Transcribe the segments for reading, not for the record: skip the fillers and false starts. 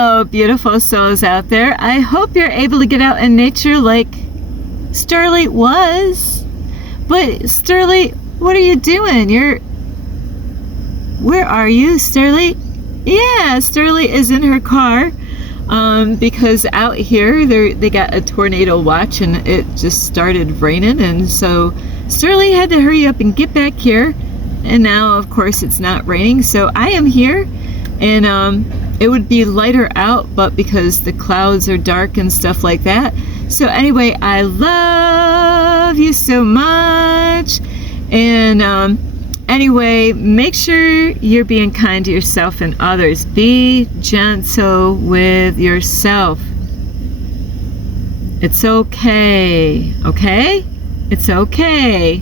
Hello, beautiful souls out there. I hope you're able to get out in nature like Starlight was. But Starlight, what are you doing? Where are you, Starlight? Yeah, Starlight is in her car because out here they got a tornado watch and it just started raining, and so Starlight had to hurry up and get back here. And now, of course, it's not raining, so I am here, and it would be lighter out, but because the clouds are dark and stuff like that. So anyway, I love you so much, and anyway, make sure you're being kind to yourself and others. Be gentle with yourself. It's okay, okay? It's okay.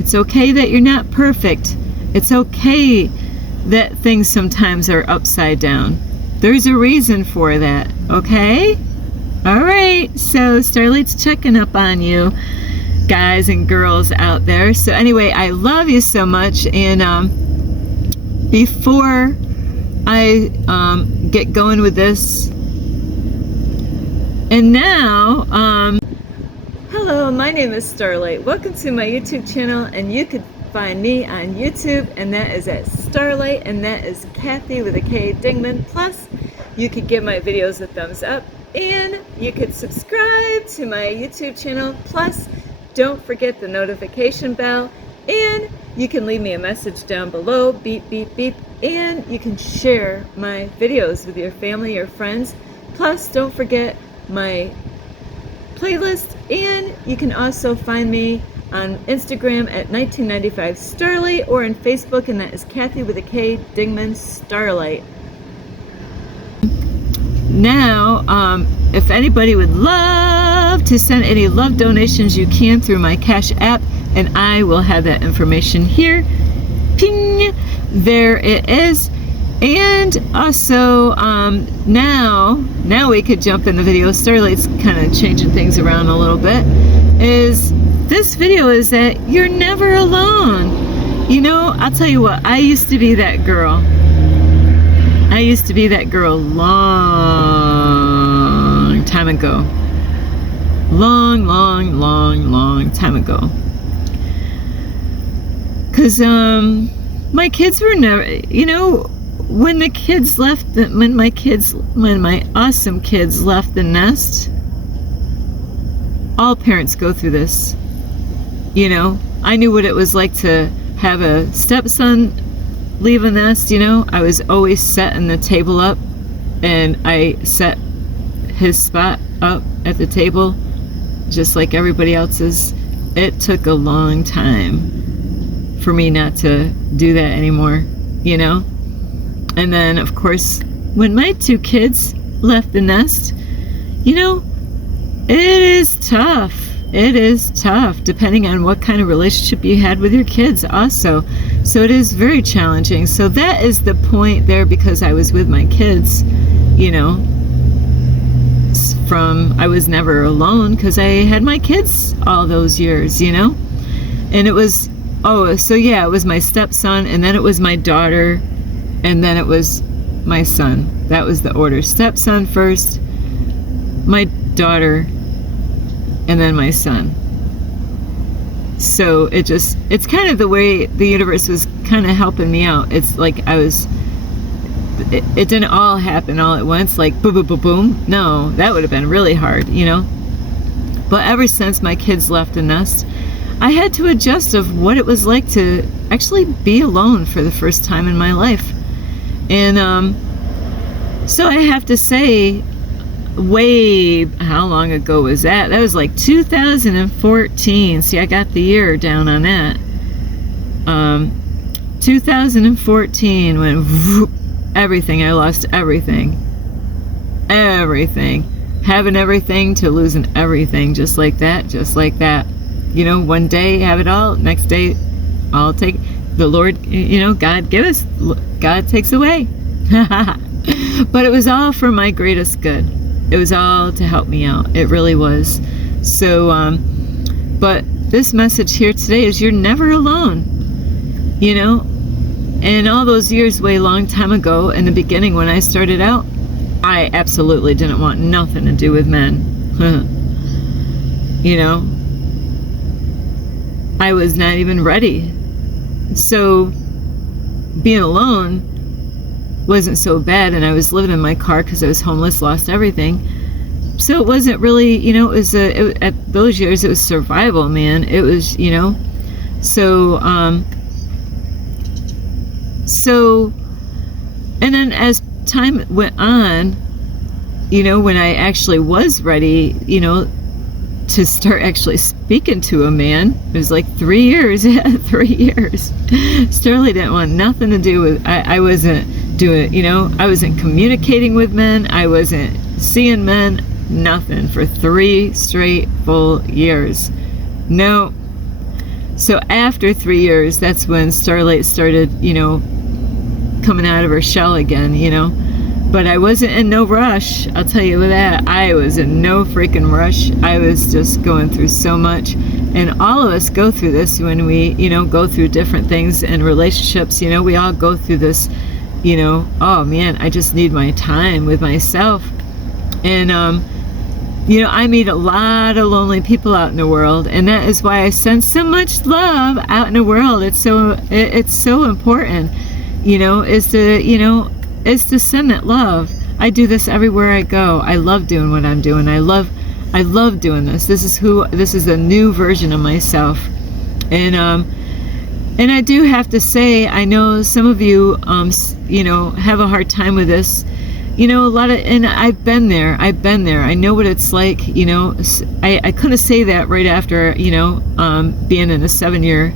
It's okay that you're not perfect. It's okay that things sometimes are upside down. There's a reason for that, okay? All right, so Starlight's checking up on you, guys and girls out there. So anyway, I love you so much, and before I get going with this, and now, hello, my name is Starlight. Welcome to my YouTube channel, and you could find me on YouTube, and that is at Starlight, and that is Kathy with a K Dingman. Plus, you could give my videos a thumbs up, and you could subscribe to my YouTube channel. Plus, don't forget the notification bell, and you can leave me a message down below, beep, beep, beep, and you can share my videos with your family or friends. Plus, don't forget my playlist, and you can also find me on Instagram at 1995 Starlight, or on Facebook, and that is Kathy with a K Dingman Starlight. Now, if anybody would love to send any love donations, you can through my Cash App, and I will have that information here. Ping! There it is. And also, now we could jump in the video. Starlight's kind of changing things around a little bit. This video is that you're never alone. You know, I'll tell you what, I used to be that girl. I used to be that girl long time ago. Long time ago. 'Cause, my kids were never, you know, when my awesome kids left the nest, all parents go through this. You know, I knew what it was like to have a stepson leave a nest. You know, I was always setting the table up, and I set his spot up at the table just like everybody else's. It took a long time for me not to do that anymore, you know. And then, of course, when my two kids left the nest, you know, it is tough. It is tough, depending on what kind of relationship you had with your kids also. So it is very challenging. So that is the point there, because I was with my kids, you know, I was never alone because I had my kids all those years, you know. And it was, it was my stepson, and then it was my daughter, and then it was my son. That was the order. Stepson first, my daughter, and then my son. So it's kind of the way the universe was kind of helping me out. It's like it didn't all happen all at once, like boom, boom, boom, boom. No, that would have been really hard, you know. But ever since my kids left the nest, I had to adjust of what it was like to actually be alone for the first time in my life. And so I have to say, how long ago was that? That was like 2014. See, I got the year down on that. 2014, when everything, I lost everything. Having everything to losing everything, just like that. You know, one day have it all, next day I'll take the Lord, you know, God give us, God takes away. But it was all for my greatest good. It was all to help me out. It really was. So, but this message here today is you're never alone. You know, and all those years, way long time ago, in the beginning when I started out, I absolutely didn't want nothing to do with men. You know, I was not even ready. So being alone wasn't so bad, and I was living in my car because I was homeless, lost everything. So it wasn't really, you know, at those years it was survival, man. It was, you know, so and then as time went on, you know, when I actually was ready, you know, to start actually speaking to a man, it was like 3 years. 3 years. Sterling didn't want nothing to do with, I wasn't doing, you know, I wasn't communicating with men, I wasn't seeing men, nothing for 3 straight full years. No. So after 3 years, that's when Starlight started, you know, coming out of her shell again, you know. But I wasn't in no rush, I'll tell you that. I was in no freaking rush. I was just going through so much. And all of us go through this when we, you know, go through different things in relationships. You know, we all go through this, you know, oh man, I just need my time with myself. And, you know, I meet a lot of lonely people out in the world, and that is why I send so much love out in the world. It's so important, you know, is to send that love. I do this everywhere I go. I love doing what I'm doing. I love doing this. This is a new version of myself. And I do have to say, I know some of you, you know, have a hard time with this. You know, and I've been there. I know what it's like, you know. I couldn't say that right after, you know, being in a 7-year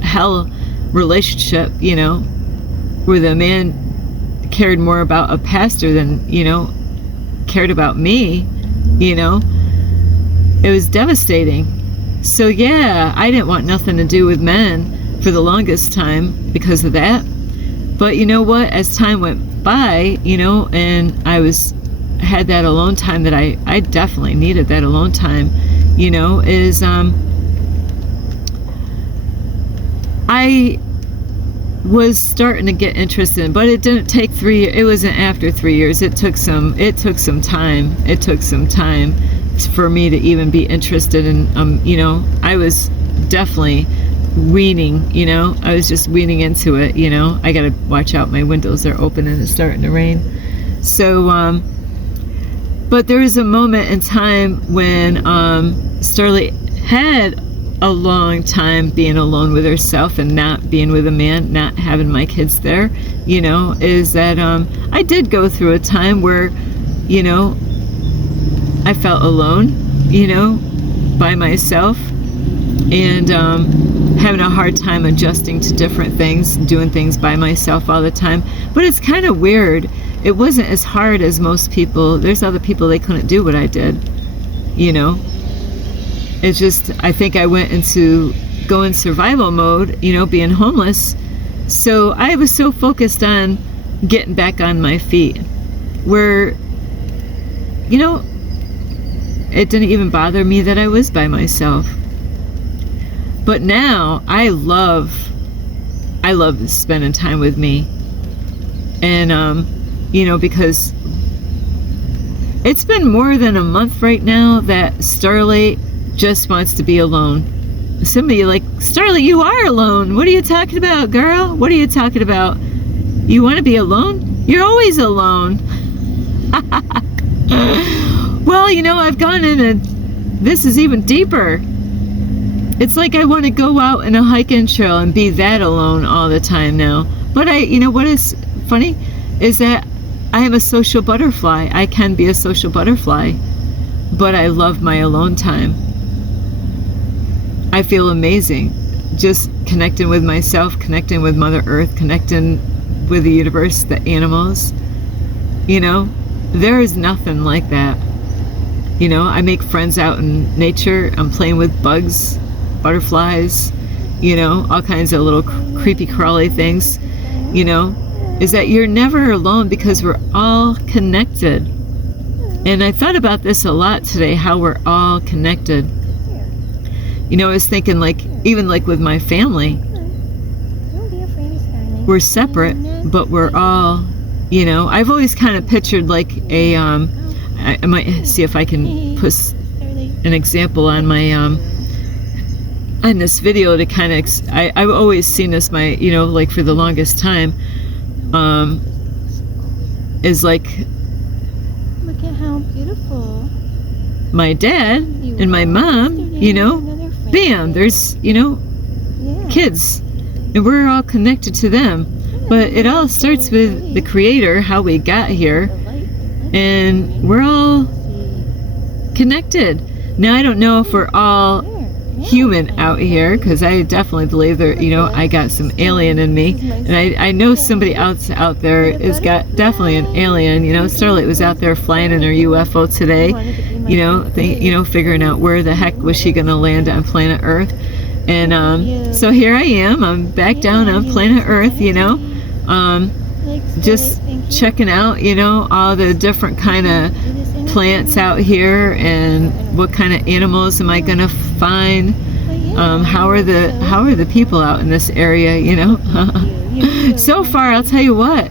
hell relationship, you know, where the man cared more about a pastor than, you know, cared about me, you know. It was devastating. So yeah, I didn't want nothing to do with men for the longest time because of that. But you know what, as time went by, you know, and I had that alone time that I definitely needed that alone time, you know, is I was starting to get interested, but it didn't take 3 years. It wasn't after 3 years. It took some time. It took some time for me to even be interested in, you know, I was definitely weaning, you know, I was just weaning into it, you know. I gotta watch out, my windows are open and it's starting to rain. So, but there was a moment in time when Starlight had a long time being alone with herself and not being with a man, not having my kids there, you know, is that I did go through a time where, you know, I felt alone, you know, by myself, and having a hard time adjusting to different things, doing things by myself all the time. But it's kind of weird. It wasn't as hard as most people. There's other people, they couldn't do what I did, you know. It's just, I think I went into going survival mode, you know, being homeless. So I was so focused on getting back on my feet, where, you know, it didn't even bother me that I was by myself. But now I love spending time with me. And, you know, because it's been more than a month right now that Starlight just wants to be alone. Some of you like, Starlight, you are alone. What are you talking about, girl? What are you talking about? You want to be alone? You're always alone. Well, you know, I've gone in and this is even deeper. It's like I want to go out in a hiking trail and be that alone all the time now. But you know what is funny is that I am a social butterfly. I can be a social butterfly, but I love my alone time. I feel amazing just connecting with myself, connecting with Mother Earth, connecting with the universe, the animals. You know, there is nothing like that. You know, I make friends out in nature. I'm playing with bugs, butterflies, you know, all kinds of little creepy crawly things, you know, is that you're never alone because we're all connected. And I thought about this a lot today, how we're all connected. You know, I was thinking, like, even like with my family, we're separate, but we're all, You know, I've always kind of pictured like a, I might see if I can put an example on my, on this video to kind of, I've always seen this, you know, like for the longest time, is like, look at how beautiful my dad and my mom, you know, bam, there's, you know, kids, and we're all connected to them. But it all starts with the Creator, how we got here, and we're all connected. Now, I don't know if we're all human out here, because I definitely believe there, you know, I got some alien in me, and I know somebody else out there has got definitely an alien. You know, Starlight was out there flying in her UFO today, you know, figuring out where the heck was she going to land on planet Earth. And so here I am, I'm back down on planet Earth, you know, just checking out, you know, all the different kind of plants out here, and what kind of animals am I going to find. How are the people out in this area, you know? So far, I'll tell you what,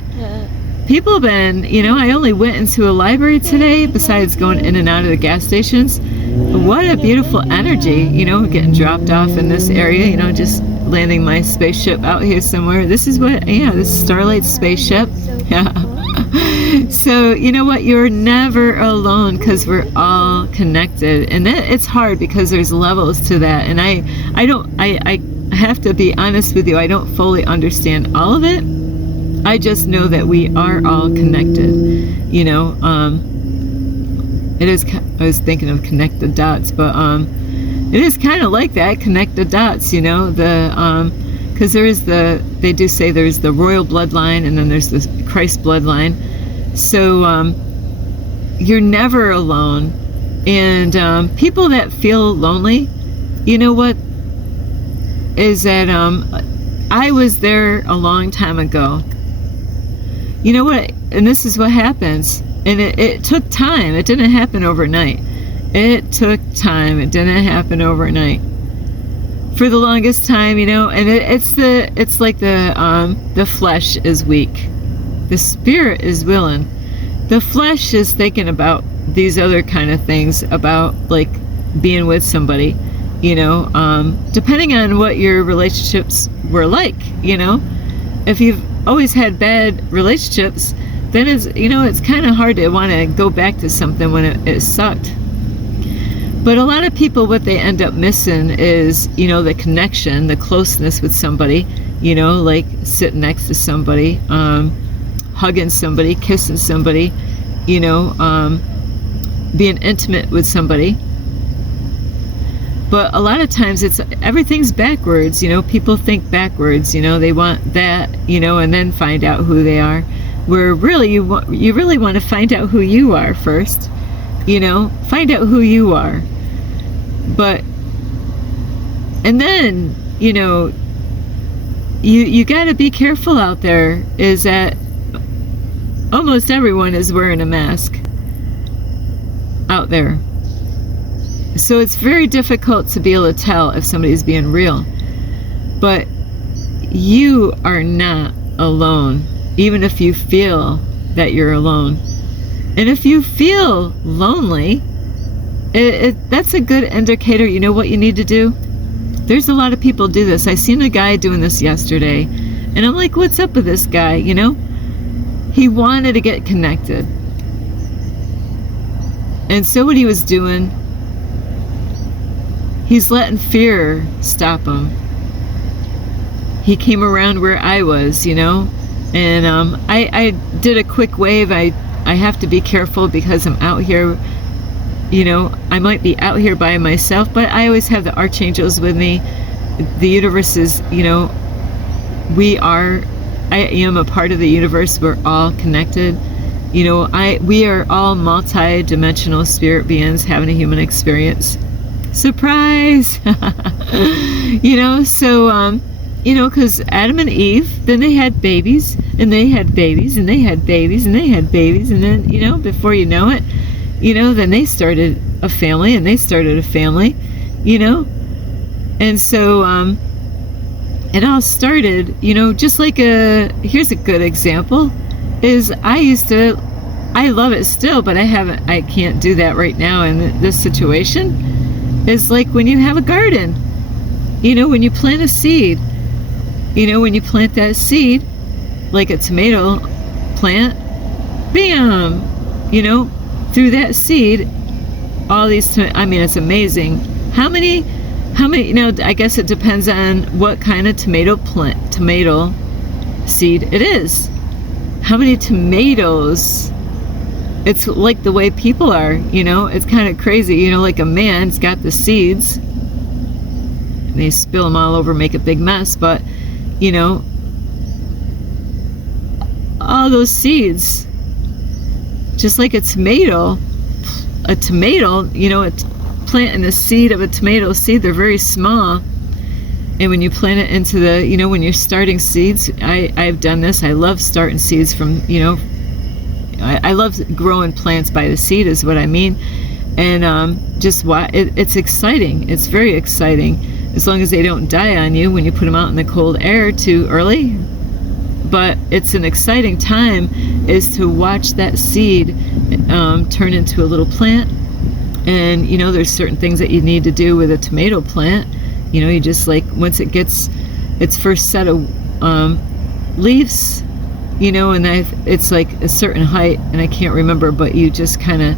people have been, you know, I only went into a library today, besides going in and out of the gas stations. What a beautiful energy, you know, getting dropped off in this area, you know, just landing my spaceship out here somewhere. This is what, yeah, this is Starlight's spaceship. Yeah. So, you know what, you're never alone, because we're all connected, and it's hard because there's levels to that, and I have to be honest with you, I don't fully understand all of it. I just know that we are all connected, you know. It is, I was thinking of connect the dots, but it is kind of like that, connect the dots, you know, because there is they do say there's the royal bloodline, and then there's the Christ bloodline. So you're never alone. And people that feel lonely, you know what, is that I was there a long time ago. You know what, and this is what happens. And it took time. It didn't happen overnight. It took time. It didn't happen overnight. For the longest time, you know, and it's like the flesh is weak. The spirit is willing. The flesh is thinking about these other kind of things, about like being with somebody, you know, depending on what your relationships were like, you know. If you've always had bad relationships, then it's, you know, it's kind of hard to want to go back to something when it sucked. But a lot of people, what they end up missing is, you know, the connection, the closeness with somebody, you know, like sitting next to somebody, hugging somebody, kissing somebody, you know, being intimate with somebody. But a lot of times everything's backwards, you know. People think backwards, you know, they want that, you know, and then find out who they are. Where really you really want to find out who you are first, you know, find out who you are. But, and then, you know, you got to be careful out there, is that almost everyone is wearing a mask out there. So it's very difficult to be able to tell if somebody's being real. But you are not alone, even if you feel that you're alone. And if you feel lonely, that's a good indicator. You know what you need to do? There's a lot of people do this. I seen a guy doing this yesterday, and I'm like, what's up with this guy, you know? He wanted to get connected. And so what he was doing, he's letting fear stop him. He came around where I was, you know? And I did a quick wave. I have to be careful because I'm out here, you know, I might be out here by myself, but I always have the archangels with me. The universe is, you know, I am a part of the universe. We're all connected. You know, we are all multi-dimensional spirit beings having a human experience. Surprise! You know, so, you know, because Adam and Eve, then they had babies, and they had babies, and they had babies, and they had babies, and then, you know, before you know it, you know, then they started a family, and they started a family, you know. And so, it all started, you know, just like here's a good example. is I love it still, but I can't do that right now in this situation. Is like when you have a garden, when you plant a seed, when you plant that seed, like a tomato plant, bam, through that seed, all these, it's amazing. How many, I guess it depends on what kind of tomato seed it is. How many tomatoes? It's like the way people are, it's kind of crazy, like a man's got the seeds, and they spill them all over, make a big mess, but, all those seeds, just like a tomato, planting the seed of a tomato seed, they're very small. And when you plant it into the, when you're starting seeds, I've done this. I love starting seeds from, I love growing plants by the seed is what I mean. And it's exciting. It's very exciting, as long as they don't die on you when you put them out in the cold air too early. But it's an exciting time is to watch that seed turn into a little plant. And, there's certain things that you need to do with a tomato plant. You just once it gets its first set of leaves, and it's like a certain height, and I can't remember, but you just kind of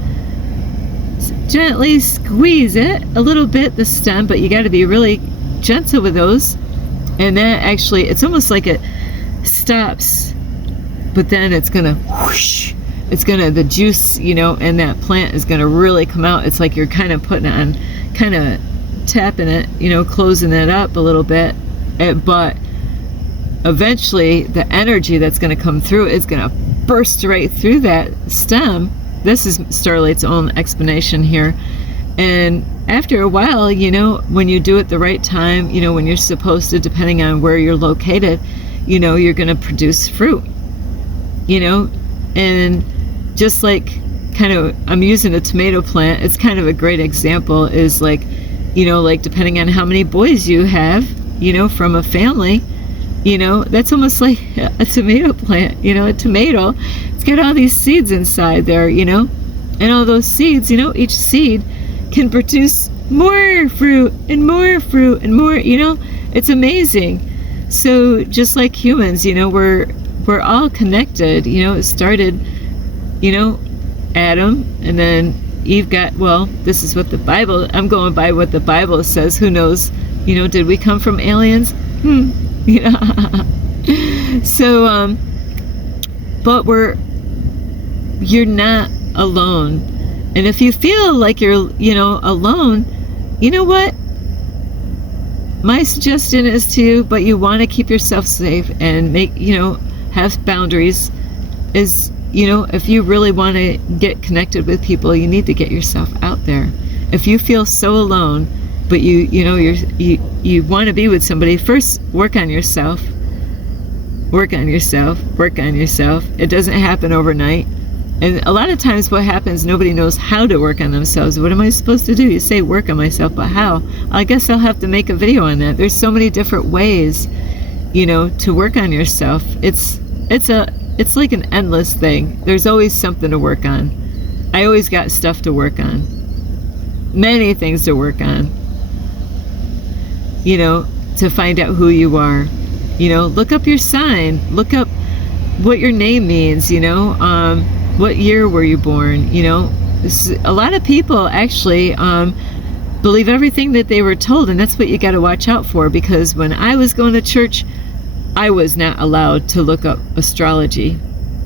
gently squeeze it a little bit, the stem, but you got to be really gentle with those. And that actually, it's almost like it stops, but then it's gonna whoosh, the juice, and that plant is gonna really come out. It's like you're kind of putting it on, kind of tapping it, closing it up a little bit, but eventually the energy that's going to come through is going to burst right through that stem. This is Starlight's own explanation here. And after a while, when you do it the right time, when you're supposed to, depending on where you're located, you're going to produce fruit, and just like I'm using a tomato plant, it's kind of a great example, is like depending on how many boys you have, from a family, that's almost like a tomato plant, a tomato. It's got all these seeds inside there, and all those seeds, each seed can produce more fruit and more fruit and more, it's amazing. So just like humans, we're all connected, it started, Adam, and then Eve this is what the Bible, I'm going by what the Bible says. Who knows? Did we come from aliens? So, but you're not alone. And if you feel like you're, alone, you know what? My suggestion is but you want to keep yourself safe and make, have boundaries, is, if you really want to get connected with people, you need to get yourself out there. If you feel so alone, but you want to be with somebody, first work on yourself. Work on yourself. It doesn't happen overnight. And a lot of times what happens, nobody knows how to work on themselves. What am I supposed to do? You say work on myself, but how? I guess I'll have to make a video on that. There's so many different ways, to work on yourself. It's like an endless thing. There's always something to work on. I always got stuff to work on. Many things to work on. To find out who you are. Look up your sign. Look up what your name means, what year were you born, A lot of people actually believe everything that they were told, and that's what you got to watch out for, because when I was going to church, I was not allowed to look up astrology.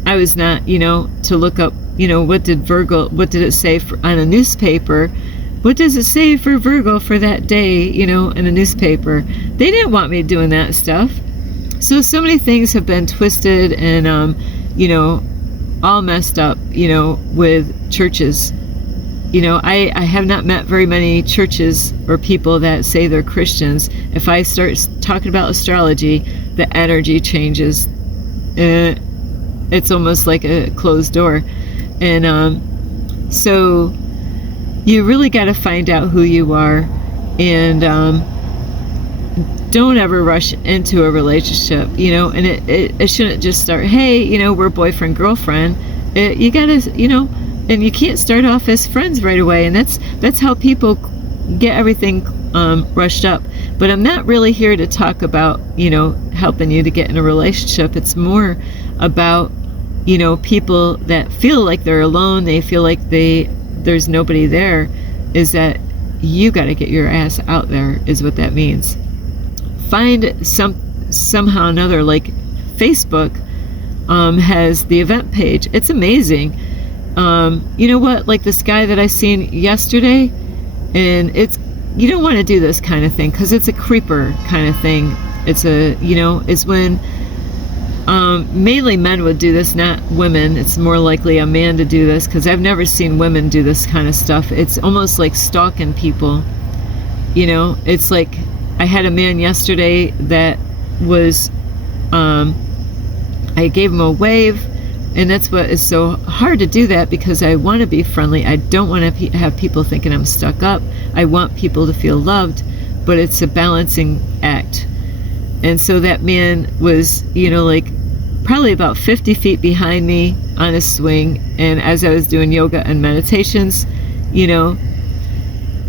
I was not, to look up, what did it say on a newspaper? What does it say for Virgo for that day, in a newspaper? They didn't want me doing that stuff. So many things have been twisted and, all messed up, with churches. I have not met very many churches or people that say they're Christians. If I start talking about astrology, the energy changes. It's almost like a closed door. And so you really got to find out who you are. And don't ever rush into a relationship, you know, and it shouldn't just start, hey, you know, we're boyfriend, girlfriend. You gotta, you know, and you can't start off as friends right away, and that's how people get everything rushed up. But I'm not really here to talk about, you know, helping you to get in a relationship. It's more about, you know, people that feel like they're alone, they feel like there's nobody there, is that you got to get your ass out there, is what that means. Find somehow or another, like Facebook has the event page. It's amazing. You know what, like this guy that I seen yesterday, and you don't want to do this kind of thing because it's a creeper kind of thing. It's it's when mainly men would do this, not women. It's more likely a man to do this, because I've never seen women do this kind of stuff. It's almost like stalking people. You know, it's like I had a man yesterday that was, I gave him a wave, and that's what is so hard to do that, because I want to be friendly. I don't want to have people thinking I'm stuck up. I want people to feel loved, but it's a balancing act. And so that man was, you know, like probably about 50 feet behind me on a swing, and as I was doing yoga and meditations, you know,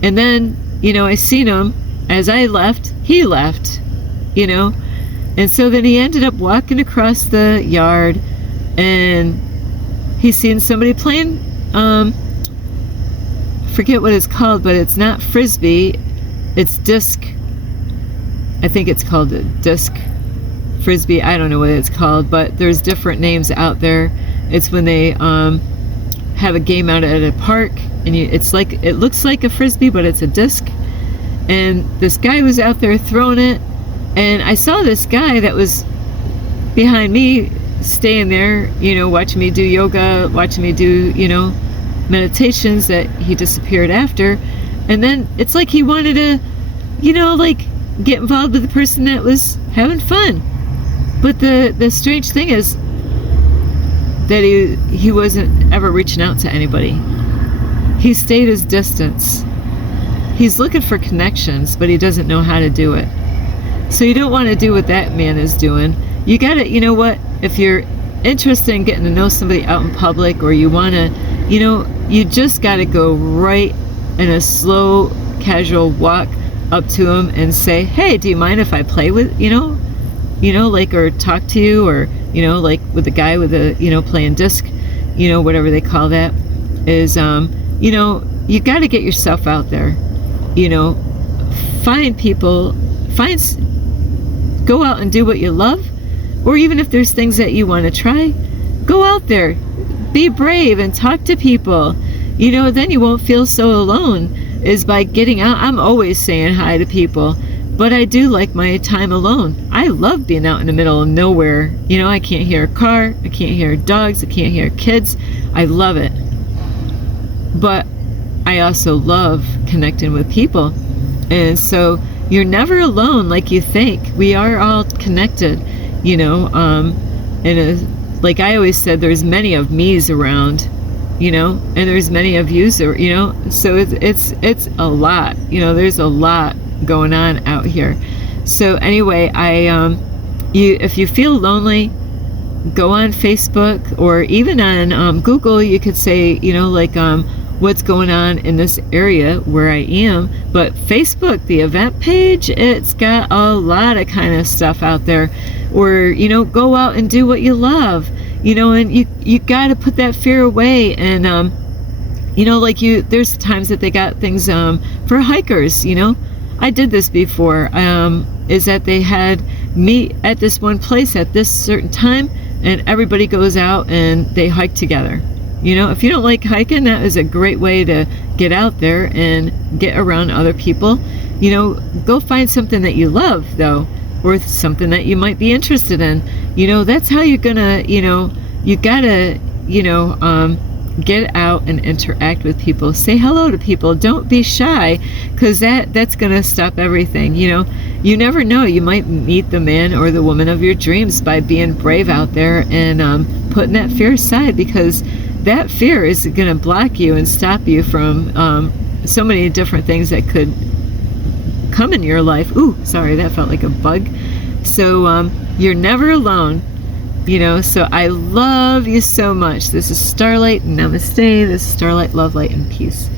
and then, you know, I seen him as I left, he left, you know, and so then he ended up walking across the yard, and he seen somebody playing, forget what it's called, but it's not frisbee, it's disc. I think it's called a disc frisbee. I don't know what it's called, but there's different names out there. It's when they have a game out at a park, and it looks like a frisbee, but it's a disc. And this guy was out there throwing it, and I saw this guy that was behind me staying there, you know, watching me do yoga, watching me do, you know, meditations, that he disappeared after. And then it's like he wanted to, you know, like get involved with the person that was having fun. But the strange thing is that he wasn't ever reaching out to anybody. He stayed his distance. He's looking for connections, but he doesn't know how to do it. So you don't want to do what that man is doing. You gotta, you know what, if you're interested in getting to know somebody out in public, or you want to, you know, you just got to go right in a slow, casual walk up to him and say, hey, do you mind if I play with, you know, like, or talk to you, or, you know, like with the guy with the, you know, playing disc, you know, whatever they call that, is, you know, you got to get yourself out there, you know, find people, go out and do what you love, or even if there's things that you want to try, go out there, be brave and talk to people, you know, then you won't feel so alone, is by getting out. I'm always saying hi to people, but I do like my time alone. I love being out in the middle of nowhere. You know, I can't hear a car, I can't hear dogs, I can't hear kids. I love it. But I also love connecting with people. And so you're never alone like you think. We are all connected, you know, like I always said, there's many of me's around, you know, and there's many of you's, you know, so it's a lot, you know, there's a lot going on out here. So anyway, if you feel lonely, go on Facebook, or even on Google. You could say, you know, like what's going on in this area where I am. But Facebook, the event page, it's got a lot of kind of stuff out there. Or, you know, go out and do what you love, you know, and you got to put that fear away. And you know, like there's times that they got things for hikers, you know. I did this before, is that they had meet at this one place at this certain time, and everybody goes out and they hike together. You know, if you don't like hiking, that is a great way to get out there and get around other people. You know, go find something that you love, though, or something that you might be interested in. You know, that's how you're gonna, you know, you gotta, you know, get out and interact with people. Say hello to people. Don't be shy, because that's gonna stop everything. You know, you never know. You might meet the man or the woman of your dreams by being brave out there and putting that fear aside, because that fear is gonna block you and stop you from so many different things that could come in your life. Ooh, sorry, that felt like a bug. So you're never alone, so I love you so much. This is Starlight. Namaste. This is Starlight, love, light, and peace.